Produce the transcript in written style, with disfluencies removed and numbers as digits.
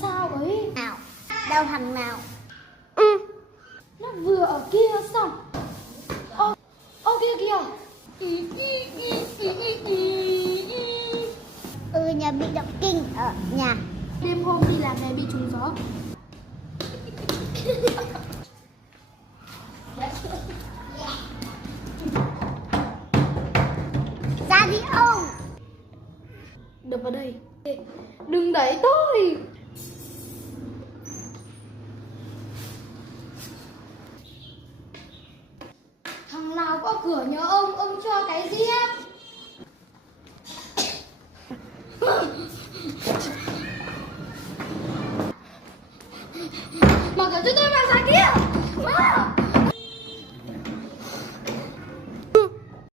sao ấy. Nào, đâu thằng nào? Nó vừa ở kia xong. Ô kia kìa. Nhà bị động kinh ở nhà. Đêm hôm đi làm này bị trúng gió. Ra đi ông. Đập vào đây. Đừng đẩy tôi. Thằng nào có cửa nhớ ông cho cái giết.